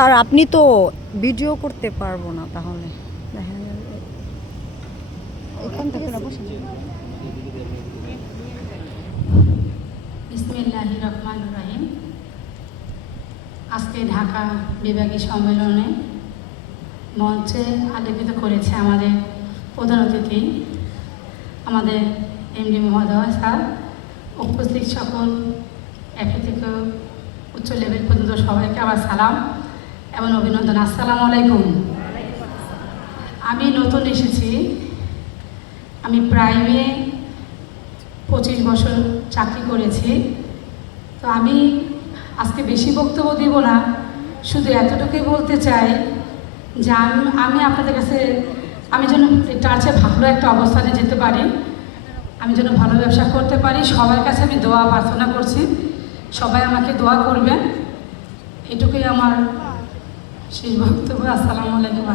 Sir আপনি তো video করতে পারবো না তাহলে দেখেন এখান থেকে বিসমিল্লাহির রহমানির রহিম। আজকে ঢাকা বিভাগীয় সম্মেলনে মঞ্চে আলোকিত করেছে আমাদের প্রধান অতিথি আমাদের এমডি মহোদয় স্যার, উপস্থিত সকল এফএ থেকে উচ্চ লেভেল পর্যন্ত সবাইকে আমার সালাম এবং অভিনন্দন। আসসালামু আলাইকুম। আমি নতুন এসেছি, আমি প্রাইমে 25 বছর চাকরি করেছি। তো আমি আজকে বেশি বক্তব্য দিব না, শুধু এতটুকুই বলতে চাই যে আমি আপনাদের কাছে আমি যেন তার চেয়ে ভালো একটা অবস্থানে যেতে পারি, আমি যেন ভালো ব্যবসা করতে পারি। সবার কাছে আমি দোয়া প্রার্থনা করছি, সবাই আমাকে দোয়া করবেন। এটুকুই আমার শেষ বক্তব্য। আসসালামু আলাইকুম।